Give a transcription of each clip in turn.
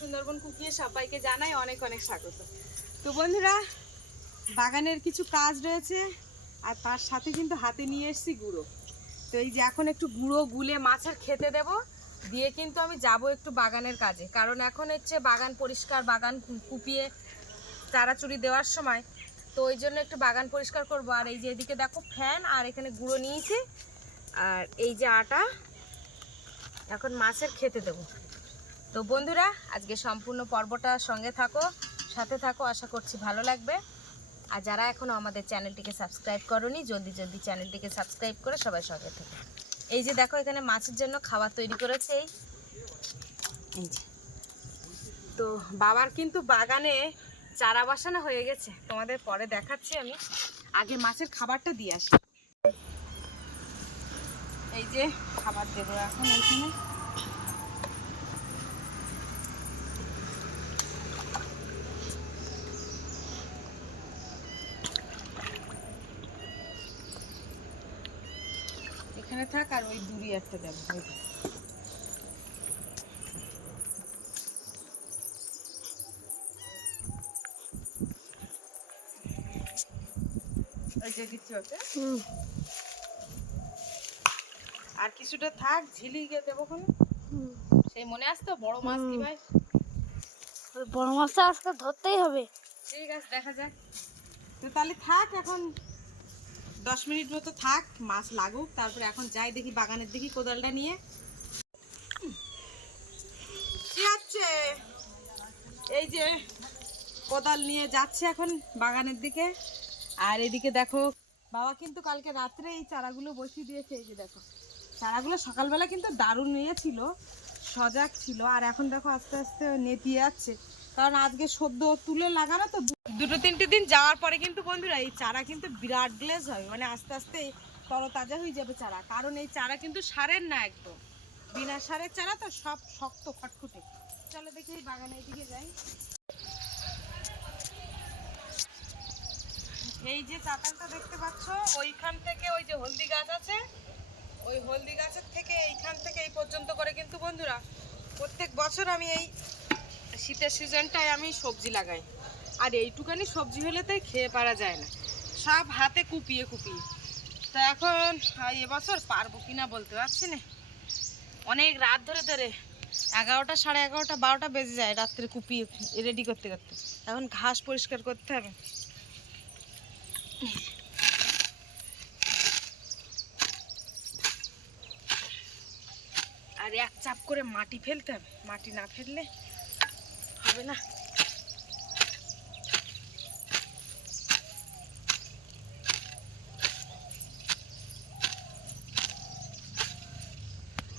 সুন্দরবন কুকিয়ে সবাইকে জানাই অনেক অনেক স্বাগত। তো বন্ধুরা, বাগানের কিছু কাজ রয়েছে আর তার সাথে কিন্তু হাতে নিয়ে এসেছি গুঁড়ো। তো এই যে এখন একটু গুঁড়ো গুলে মাছের খেতে দেব, দিয়ে কিন্তু আমি যাব একটু বাগানের কাজে। কারণ এখন হচ্ছে বাগান পরিষ্কার, বাগান কুপিয়ে চারাচুরি দেওয়ার সময়। তো ওই জন্য একটু বাগান পরিষ্কার করব। আর এই যে এদিকে দেখো ফ্যান, আর এখানে গুঁড়ো নিয়েছি। আর এই যে আটা, এখন মাছের খেতে দেবো। তো বন্ধুরা, আজকে সম্পূর্ণ পর্বটা সঙ্গে থাকো, সাথে থাকো, আশা করছি ভালো লাগবে। আর যারা এখনও আমাদের চ্যানেলটিকে সাবস্ক্রাইব করনি, জলদি জলদি চ্যানেলটিকে সাবস্ক্রাইব করে সবাই সঙ্গে থাকো। এই যে দেখো, এখানে মাছের জন্য খাবার তৈরি করেছে এই যে। তো বাবার কিন্তু বাগানে চারা বসানো হয়ে গেছে। তোমাদের পরে দেখাচ্ছি আমি। আগে মাছের খাবারটা দিয়ে আসি। এই যে খাবার দেবো এখন এখানে থাক আর ওই দূরে একটা দেবো আর কিছুটা থাক ঝিলি গিয়ে দেবো সেই মনে আসতো বড় মাছ কি ভাই? বড় মাছটা আজকে ধরতেই হবে। ঠিক আছে দেখা যাক। তো তাহলে থাক এখন। দশ মিনিট মতো থাক, মাছ লাগুক, তারপরে এখন যাই দেখি বাগানের দেখি কোদালটা নিয়ে। কি হচ্ছে এই যে কোদাল নিয়ে যাচ্ছে এখন বাগানের দিকে। আর এদিকে দেখো, বাবা কিন্তু কালকে রাত্রে এই চারাগুলো বসিয়ে দিয়েছে, এই যে দেখো। চারাগুলো সকালবেলা কিন্তু দারুণ নিয়েছিল, সজাগ ছিল, আর এখন দেখো আস্তে আস্তে নেতিয়ে যাচ্ছে। কারণ আজকে সদ্য তুলে লাগানো তো দুটো তিনটে দিন যাওয়ার পরে কিন্তু বন্ধুরা, এই চারা কিন্তু বিরাট গ্লেজ হবে মানে আস্তে আস্তে তরতাজা হয়ে যাবে চারা। কারণ এই চারা কিন্তু সারের না একদম। বিনা সারের চারা তো সব শক্ত খটখটে। চলো দেখি বাগানের দিকে যাই। এই যে চাতালটা দেখতে পাচ্ছ, ওইখান থেকে ওই যে হলদি গাছ আছে, ওই হলদি গাছের থেকে এইখান থেকে এই পর্যন্ত করে কিন্তু বন্ধুরা, প্রত্যেক বছর আমি এই শীতের সিজনটায় আমি সবজি লাগাই। আর এইটুকানি সবজি হলে তাই খেয়ে পারা যায় না। সব হাতে কুপিয়ে কুপিয়ে। তা এখন এবছর পারব কিনা বলতে পারছি না। অনেক রাত ধরে ধরে এগারোটা সাড়ে এগারোটা বারোটা বেজে যায় রাত্রে কুপিয়ে রেডি করতে করতে। এখন ঘাস পরিষ্কার করতে হবে। আর এক চাপ করে মাটি ফেলতে হবে। মাটি না ফেললে হবে না।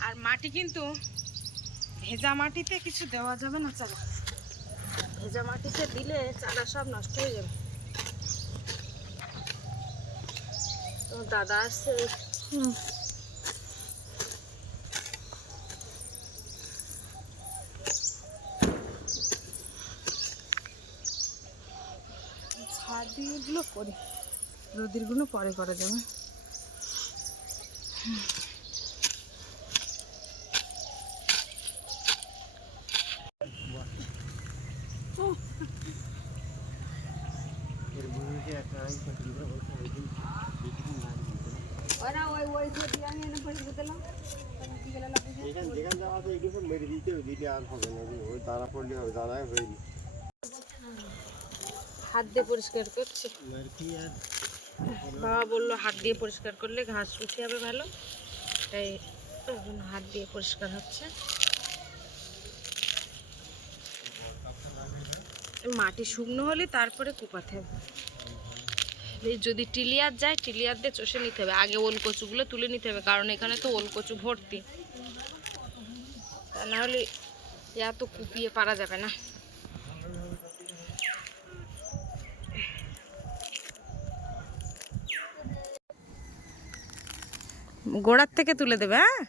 আর মাটি কিন্তু ভেজা মাটিতে কিছু দেওয়া যাবে না চারা ভেজা মাটিতে দিলে চারা সব নষ্ট হয়ে যাবে। তো দাদা আসছে। দিয়ে এগুলো করি রোদিরগুলো পরে করা যাবে যেখান যেখান যাওয়া আছে এগুলো মেরে দিতে হবে দিলে আর হবে না। ওই দানা পড়লে হবে দানায় হয়নি। হাত দিয়ে পরিষ্কার করছে। বাবা বলল, হাত দিয়ে পরিষ্কার করলে ঘাস উঠে যাবে ভালো। তাই এখন হাত দিয়ে পরিষ্কার হচ্ছে। মাটি শুকনো হলে তারপরে কুপাতে হবে। যদি টিলিয়ার যায়, টিলিয়ার দিয়ে চষে নিতে হবে। আগে ওল কচুগুলো তুলে নিতে হবে, কারণ এখানে তো ওল কচু ভর্তি। তা নাহলে এত কুপিয়ে পারা যাবে না। গোড়ার থেকে তুলে দেবে হ্যাঁ?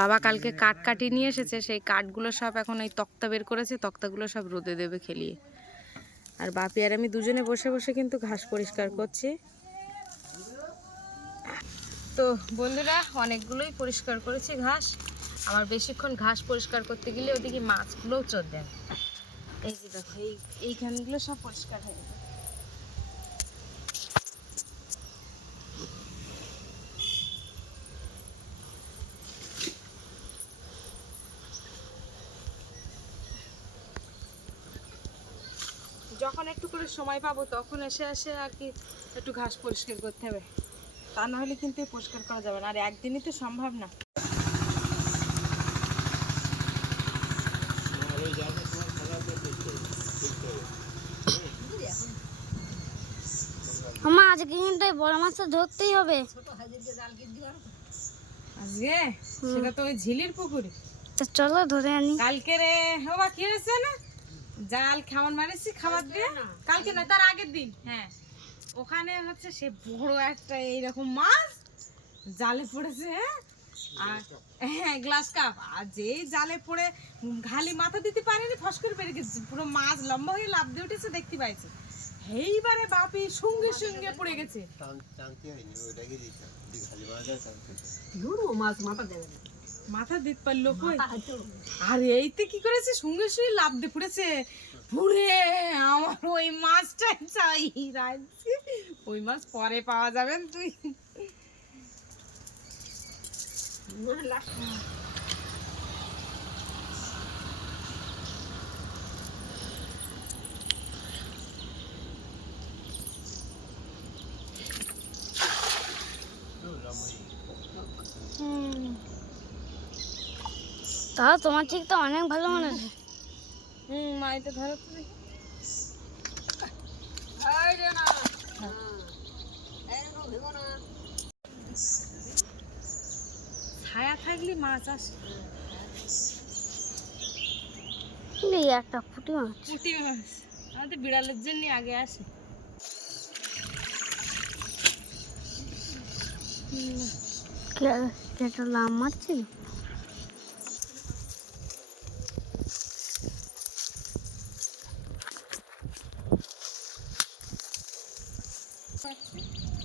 বাবা কালকে কাঠ কাটিয়ে নিয়ে এসেছে, সেই কাঠগুলো সব এখন এই তক্তা বের করেছে, তক্তাগুলো সব রোদে দেবে খেলিয়ে। আর বাপি আর আমি দুজনে বসে বসে কিন্তু ঘাস পরিষ্কার করছি। তো তো বন্ধুরা, অনেকগুলোই পরিষ্কার করেছি ঘাস। আমার বেশিক্ষণ ঘাস পরিষ্কার করতে গেলে ওদিকে মাছগুলোও চোর দেন এই যে দেখো, এই এইখানগুলো সব পরিষ্কার হয়ে গেছে। যখন একটু করে সময় পাবো তখন এসে এসে আর কি একটু ঘাস পরিষ্কার করতে হবে। তা না হলে কিন্তু পরিষ্কার করা যাবে না। আর একদিনই তো সম্ভব না। আমার আজকে কিন্তু বড় মাছটা ধরতেই হবে। আজকে? সেটা তো ওই ঝিলির পুকুরে। চলো ধরে আনি। কালকে রে? হবা কি হয়েছে না? জাল খাবার মারেছি খাবার দিয়ে? কালকে না তার আগের দিন। হ্যাঁ। ওখানে হচ্ছে সে বড় একটা এইরকম মাছ জালে পড়েছে হ্যাঁ? আর হ্যাঁ গ্লাস কাপ আর যেই জালে পড়ে ঘালি মাথা দিতে পারেনি ফস করে বেরিয়ে গেছে। পুরো মাছ লম্বা হয়ে লাভ দিয়ে উঠেছে দেখতে পাইছে। এইবারে বাপি সঙ্গে সঙ্গে পড়ে গেছে। টান- টানতে হয়নি মাথা দিতে পারল কই আর এইতে কি করেছে? সঙ্গে সঙ্গে লাভ দিয়ে পড়েছে পুরে আমার ওই মাছটাই চাই রাজকে ওই মাছ পরে পাওয়া যাবে না তুই তাও তোমার ঠিক তো অনেক ভালো মনে আছে হুম মা এটা ধরো তো দেখি। ছায়া থাকলে মাছ আসে। এই একটা ফুটি মাছ। পুঁটি মাছ। আমাদের বিড়ালের জন্য আগে আসে। কে- কে একটা লাম মারছে মা তো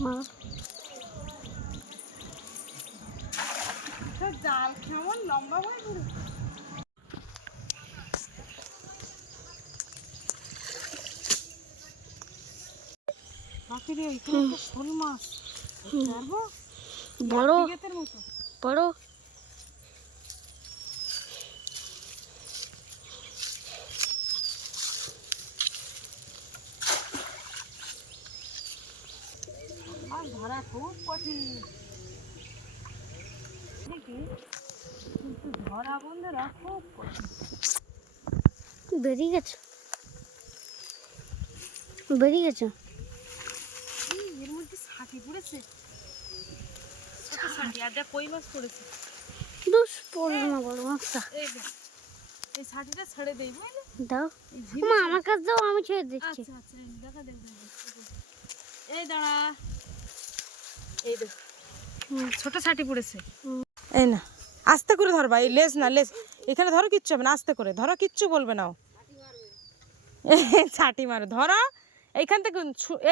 জাল কেমন লম্বা হয় বড় বড় মাছ ধরা খুব কঠিন ঠিকই কিন্তু ধরা বন্ধুরা খুব কঠিন বেরিয়ে গেছে? বেরিয়ে গেছে? এই, এর মধ্যে ছাটি পড়েছে। ছোট ছাটি আর কই মাছ পড়েছে? দুস পড়ল না বড় মাছটা। এই দেখ ছেড়ে দেই বুঝলি? দাও। মা আমার কাছে দাও আমি ছেড়ে দিচ্ছি। আচ্ছা আচ্ছা এই দেখা দেখ এই দাঁড়া। এই দেখ। ছোট ছাটি পড়েছে। হুম। এই না আস্তে করে ধরবা এই লেজ না লেজ। এখানে ধরো কিচ্ছু হবে না আস্তে করে। ধরো কিচ্ছু বলবে না ও। ছাটি মারো। ধরো এইখান থেকে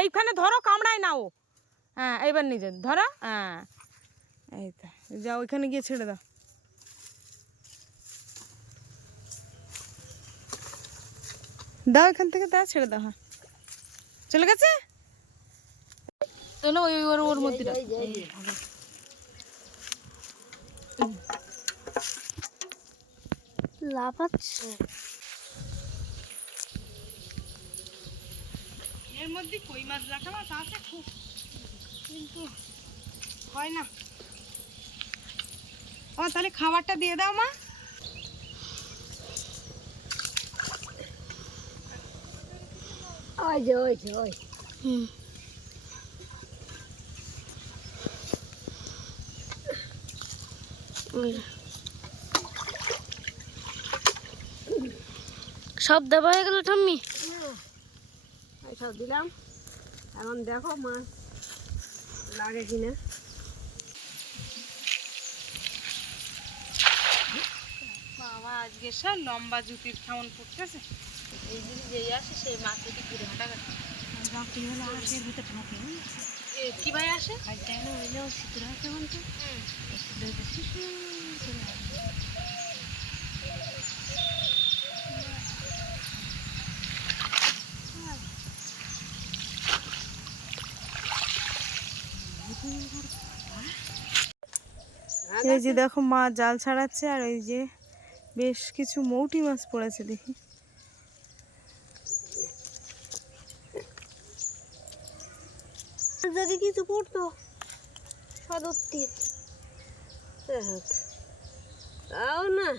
এইখানে ধরো কামড়ায় না ও হ্যাঁ এইবার নিজে ধরো হ্যাঁ। এই তো যাও ওইখানে গিয়ে ছেড়ে দাও। দাও এখান থেকে দাও ছেড়ে দাও হ্যাঁ। চলে গেছে? চলো ওই ওর ওর মধ্যে। লাফাচ্ছে। এর মধ্যে কই মাছ রাখা মাছ আছে? খুব কিন্তু হয় না। ও তাহলে খাবারটা দিয়ে দাও মা। হুম ওই। সব দেওয়া হয়ে গেল ঠাম্মি? সব দিলাম। এখন দেখো মাছ লাগে কিনা। বাবা আজকে সব লম্বা জুতির কেমন পড়তেছে? এই জিনিস যেই আসে সেই মাছ যদি ঘুরে হাঁটা কি ভাই আসে? আর কেন হইলেও শীত আছে বলতে এই যে দেখো মা জাল ছাড়াচ্ছে আর এই যে বেশ কিছু মৌটি মাছ পড়েছে দেখি। যদি কিছু পড়তো সদত্তির তাও না।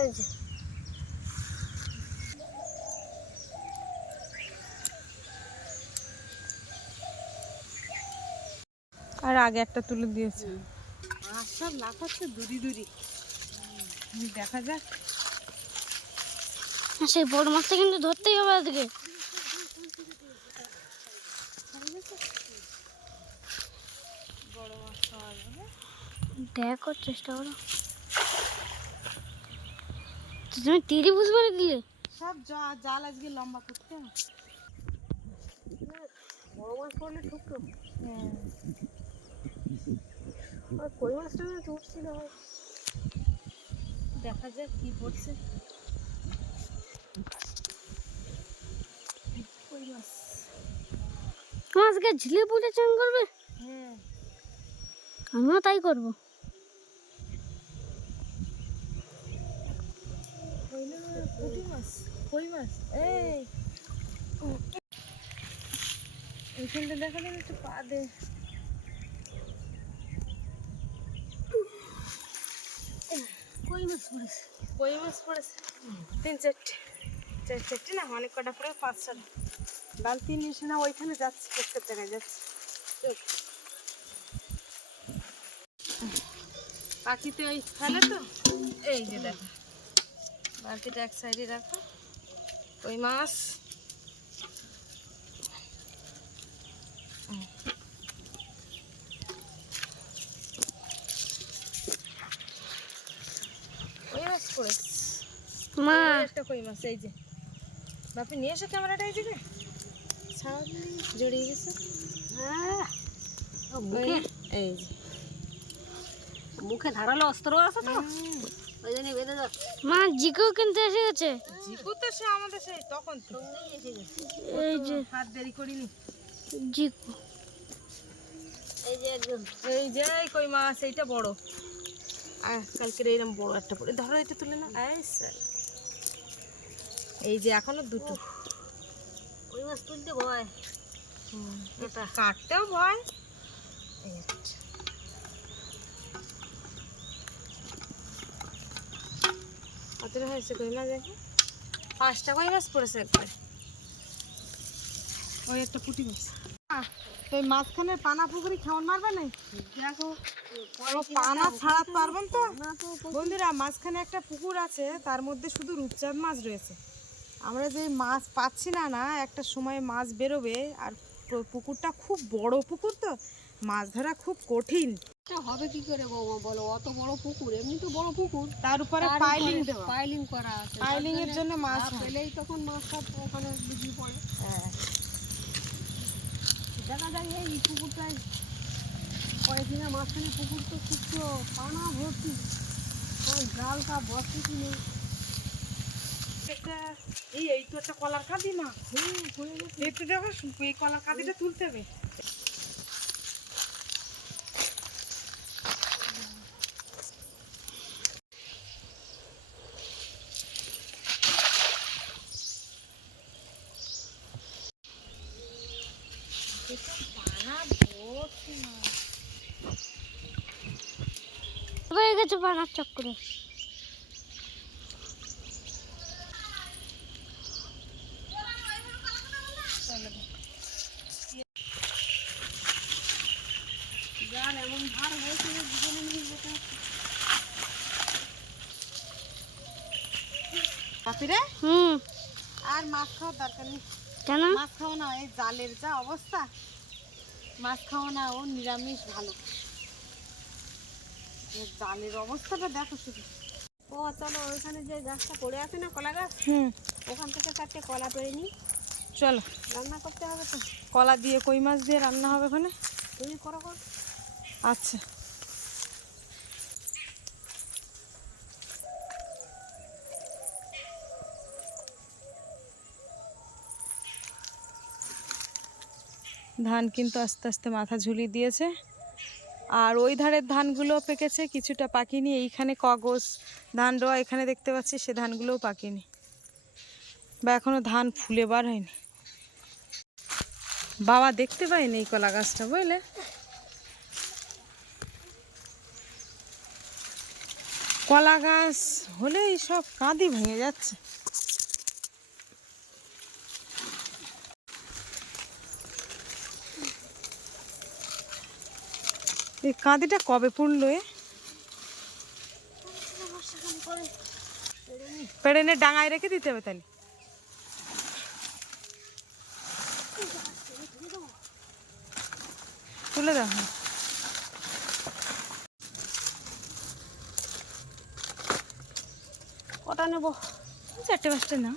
এই আগে একটা তুলে দিয়েছে। মাছ সব লাফাচ্ছে দূরি দূরি দেখা যাক। সেই বড় মাছটা কিন্তু ধরতেই হবে আজকে। দেখো চেষ্টা করো। তো তুমি তিরি বুঝ করে দিলে সব জা- জাল আজকে লম্বা করতে বড় মাছ পড়লে ঠুকতো। হ্যাঁ। আর কই মাছটা ঠুকছিল দেখা যাক কি পড়ছে কই মাছ? ঝিলে পুজো চান করবে? হ্যাঁ। আমিও তাই করব। পুঁটি মাছ কই মাছ? এই। এইখানটা দেখা যাবে একটু পা দে। কই মাছ পড়েছে? কই মাছ পড়েছে? তিন চারটে। চার চারটে না, অনেক কটা পড়ে, পাঁচ ছটা। বালতি নিয়ে এসে না, ওইখানে যাচ্ছি, একটা জায়গায় যাচ্ছি। পাখিতে ওই ফেলে তো? এই যে দেখো। বালতিটা এক সাইডে রাখো। ওই মাছ? মা। একটা কই মাছ এই যে। বাপি নিয়ে এসো ক্যামেরাটা এই দিকে জড়িয়ে গেছে। এই যে। মুখে ধারালো অস্ত্র আছে তো। ওই জন্য বেঁধে মা জিকেও কিনতে এসে গেছে? জিকু তো সে আমাদের সেই তখন তো এই যে। হাত দেরি করিনি। জিকু। এই যে একদম। এই যে কই মাছ এইটা বড়। কালকের এইরকম বড় একটা পড়ে ধরো এটা তুলে না এই যে এখনও দুটো। ওই মাছ তুলতে ভয়। কাটতেও ভয়। কতটা হয়েছে কই মাছ দেখো। পাঁচটা কই মাছ পড়েছে একবার। ওই একটা পুঁটি মাছ। ওই মাঝখানের পানা পুকুরি খাওয়ান মারবে না দেখো পানা ছাড়াতে পারবেন তো? বন্ধুরা মাঝখানে একটা পুকুর আছে তার মধ্যে শুধু রূপচাঁদ মাছ রয়েছে। আমরা যে মাছ পাচ্ছি না না একটা সময় মাছ বেরোবে আর পুকুরটা খুব বড় পুকুর তো মাছ ধরা খুব কঠিন। হবে কি করে বৌমা বলো অত বড় পুকুর এমনি তো বড় পুকুর। তার উপরে পাইলিং দেওয়া। পাইলিং করা আছে। পাইলিং এর জন্য মাছ। পেলেই তখন মাছটা ওখানে বিক্রি পড়ে হ্যাঁ। দেখা যায় এই পুকুরটায়। কয়েকদিনের মাঝখানে পুকুর তো শুকনো পানা ভর্তি। ওই জালটা বসে কিনে এই এই তো একটা কলার কাঁদি মা। দেখো এই কলার কাঁদিটা তুলতে হবে। পানার চক্করে। হুম। আর মাছ খাওয়ার দরকার নেই। কেন? মাছ খাও না এই জালের যা অবস্থা। মাছ খাও না ও নিরামিষ ভালো। অবস্থাটা দেখো শুধু। ও চলো ওইখানে যে গাছটা পড়ে আছে না কলা গাছ? হুম। ওখান থেকে চারটে কলা পেরে চলো। রান্না করতে হবে তো? কলা দিয়ে কই মাছ দিয়ে রান্না হবে ওখানে? তুমি করো কর। আচ্ছা। ধান কিন্তু আস্তে আস্তে মাথা ঝুলিয়ে দিয়েছে। আর ওই ধারের ধানগুলো পেকেছে, কিছুটা পাকিনি। এইখানে কগজ, ধান রোয়া এখানে দেখতে পাচ্ছি, সে ধানগুলোও পাকিনি। বা এখনও ধান ফুলে বার হয়নি। বাবা দেখতে পাইনি এই কলা গাছটা, বুঝলে? কলা গাছ হলেই সব কাঁদি ভেঙে যাচ্ছে। এই কাঁদিটা কবে পড়ল এ? পেড়ে ডাঙায় রেখে দিতে হবে তাহলে। তুলে দাও। কটা নেব? চারটে পাঁচটা না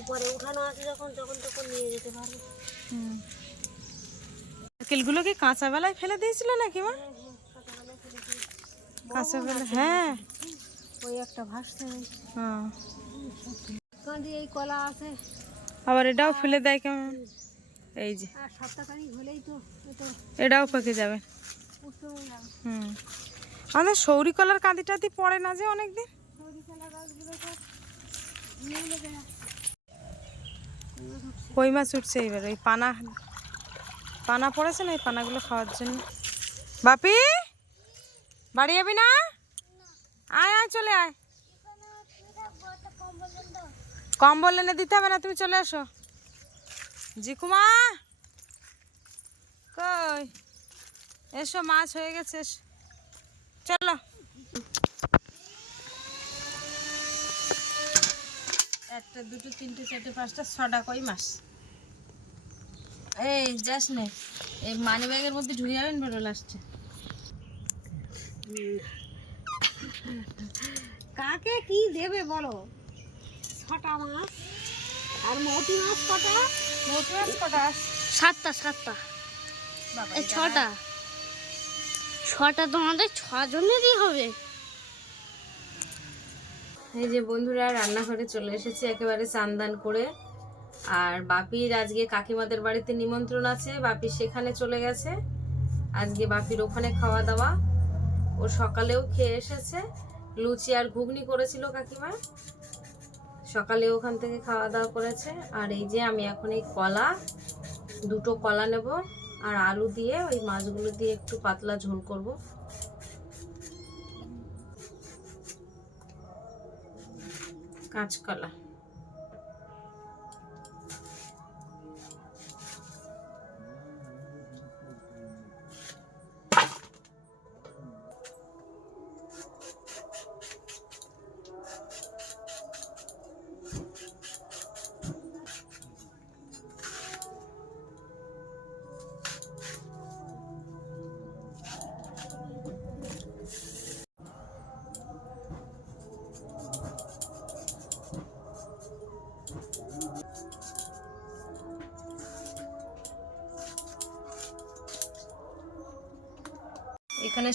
উপরে উঠানো আছে যখন তখন তখন নিয়ে যেতে পারব। হুম। নারকেলগুলো কি কাঁচা বেলায় ফেলে দিয়েছিল নাকি মা? কাঁচা বেলা হ্যাঁ। ওই একটা ভাসতে হ্যাঁ। কাঁদি এই কলা আছে। আবার এটাও ফেলে দেয় কেমন? এই যে। এটাও পেকে যাবে। হয়ে হুম। আমাদের সৌরি কলার কাঁদি টাদি পড়ে না যে অনেকদিন? সবজি কলা গাছগুলো কই মাছ উঠছে এবার? ওই পানা পানা পড়েছে না এই পানাগুলো খাওয়ার জন্য? বাপি, বাড়ি যাবি না? আয় আয়, চলে আয়। কম্বল এনে দিতে হবে না, তুমি চলে এসো জিকুমা, কই? এসো, মাছ হয়ে গেছে চলো। একটা দুটো তিনটে চারটে পাঁচটা ছটা কই মাছ এই যাস নে। এই মানি ব্যাগের মধ্যে ঢুকে যাবেন বেরো লাস্টে কাকে কি দেবে বলো? ছটা মাছ আর মোটি মাছ কটা? মোটি মাছ কটা? সাতটা সাতটা। ছটা। ছটা তোমাদের ছজনেরই হবে। এই যে বন্ধুরা, রান্নাঘরে চলে এসেছি একেবারে চান্দান করে। আর বাপির আজকে কাকিমাদের বাড়িতে নিমন্ত্রণ আছে, বাপি সেখানে চলে গেছে। আজকে বাপির ওখানে খাওয়া দাওয়া। ও সকালেও খেয়ে এসেছে। লুচি আর ঘুগনি করেছিল কাকিমা। সকালে ওখান থেকে খাওয়া দাওয়া করেছে। আর এই যে আমি এখন এই কলা, দুটো কলা নেব। আর আলু দিয়ে ওই মাছগুলো দিয়ে একটু পাতলা ঝোল করব। কাঁচকলা।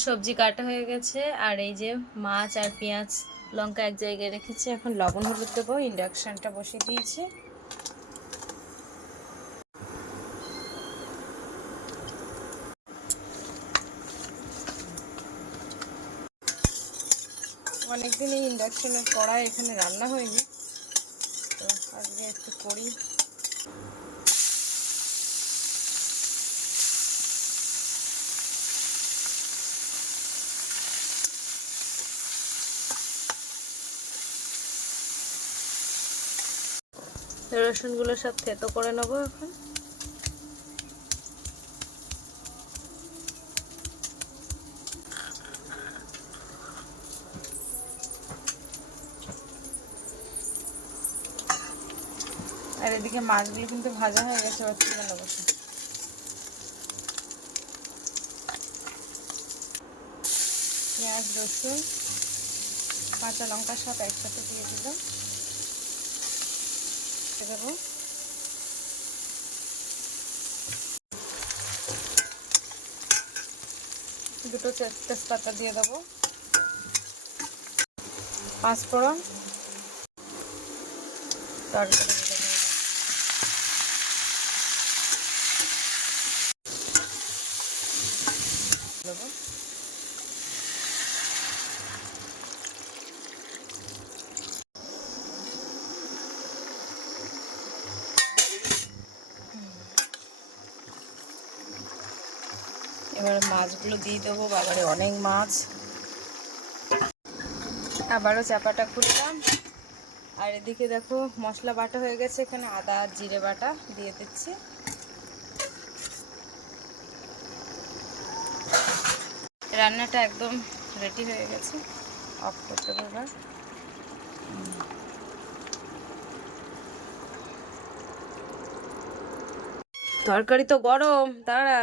সবজি কাটা হয়ে গেছে, আর এই যে মাছ আর পেঁয়াজ, লঙ্কা এক জায়গায় রেখেছি। এখন লবণ হলুদ দেবো, ইন্ডাকশনটা বসিয়ে দিয়েছি। অনেকদিন এই ইন্ডাকশনের কড়াই এখানে রান্না হয়নি, তো আজকে একটু করি। রসুনগুলো সব থেতো করে নেব এখন। আর এদিকে মাছগুলো কিন্তু ভাজা হয়ে গেছে নেব। পেঁয়াজ, রসুন, কাঁচা লঙ্কা সব একসাথে দিয়ে দিলাম। দিয়ে দেবো। দুটো তেজপাতা দিয়ে দেবো। পাঁচ ফোড়ন তরকারি দিয়ে দেবো দেবো এবার মাছগুলো দিয়ে দেবো বাবারে অনেক মাছ। আবারও চাপাটা খুললাম। আর এদিকে দেখো, মশলা বাটা হয়ে গেছে, এখানে আদা, জিরে বাটা দিয়ে দিচ্ছি। রান্নাটা একদম রেডি হয়ে গেছে। অফ করতে হবে তরকারি তো গরম, দাঁড়া।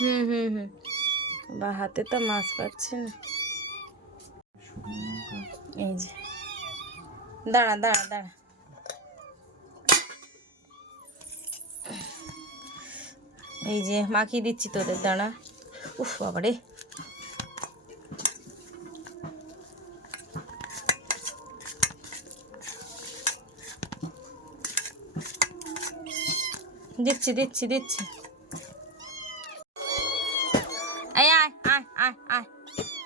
হুম হুম হুম। বা হাতে তো মাছ পাচ্ছি না। এই যে। দাঁড়া দাঁড়া দাঁড়া। এই যে, মাখিয়ে দিচ্ছি তোদের, দাঁড়া। উফ, বাবারে। দিচ্ছি দিচ্ছি দিচ্ছি আয় আয় আয় আয় আয়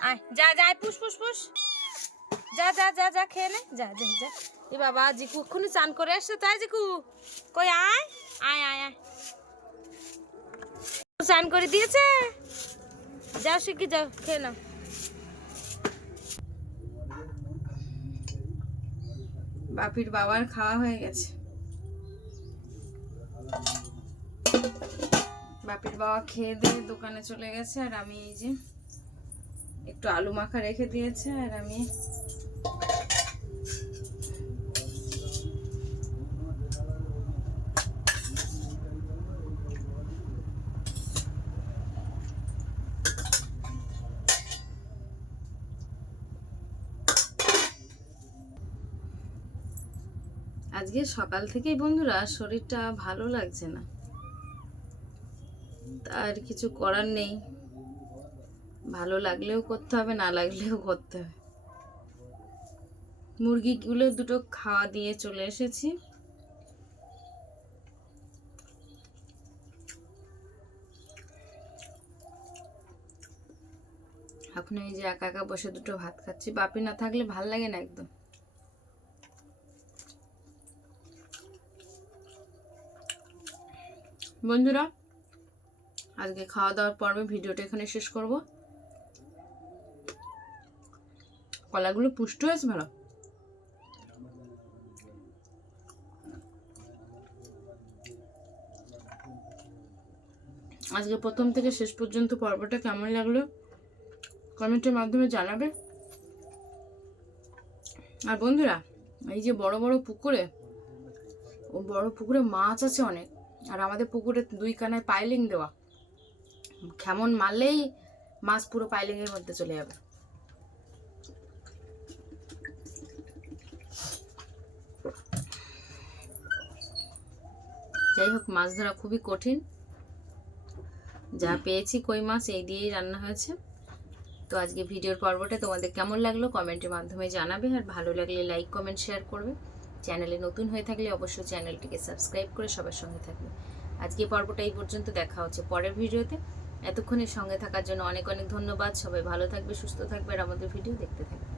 আয় যা যা আয়, পুষ পুষ পুষ যা যা যা যা খেয়ে নে, যা যা যা। এ বাবা, জিকু এক্ষুনি চান করে আসছে তাই জিকু? কই, আয় আয় আয় আয়। চান করে দিয়েছে? যাও শিখি যাও, খেয়ে নাও। বাপির বাবার খাওয়া হয়ে গেছে। বাপির বাবা খেয়ে দিয়ে দোকানে চলে গেছে, আর আমি এই যে একটু আলু মাখা রেখে দিয়েছে, আর আমি আজকে সকাল থেকেই বন্ধুরা শরীরটা ভালো লাগছে না। আর কিছু করার নেই। ভালো লাগলেও করতে হবে, না লাগলেও করতে হবে। মুরগিগুলো দুটো খাওয়া দিয়ে চলে এসেছি। এখন এই যে একা একা বসে দুটো ভাত খাচ্ছি, বাপি না থাকলে ভালো লাগে না একদম। বন্ধুরা, আজকে খাওয়া দাওয়ার পর্বে ভিডিওটা এখানে শেষ করব। কলাগুলো পুষ্ট হয়েছে ভালো? আজকে প্রথম থেকে শেষ পর্যন্ত পর্বটা কেমন লাগল কমেন্টের মাধ্যমে জানাবে। আর বন্ধুরা, এই যে বড় বড় পুকুরে, ও বড় পুকুরে মাছ আছে অনেক। আর আমাদের পুকুরে দুই কানায় পাইলিং দেওয়া। কেমন মারলেই মাছ পুরো পাইলিং এর মধ্যে চলে যাবে। যাই হোক, মাছ ধরা খুবই কঠিন। যা পেয়েছি কই মাছ, এই দিয়েই রান্না হয়েছে। তো আজকে ভিডিওর পর্বটা তোমাদের কেমন লাগল কমেন্টের মাধ্যমে জানাবে, আর ভালো লাগলে লাইক, কমেন্ট, শেয়ার করবে। চ্যানেলে নতুন হয়ে থাকলে অবশ্যই চ্যানেলটিকে সাবস্ক্রাইব করে সবার সঙ্গে থাকবে। আজকে পর্বটা এই পর্যন্ত, দেখা হচ্ছে পরের ভিডিওতে। এতক্ষণের সঙ্গে থাকার জন্য অনেক অনেক ধন্যবাদ। সবাই ভালো থাকবে, সুস্থ থাকবে আর আমাদের ভিডিও দেখতে থাকবে।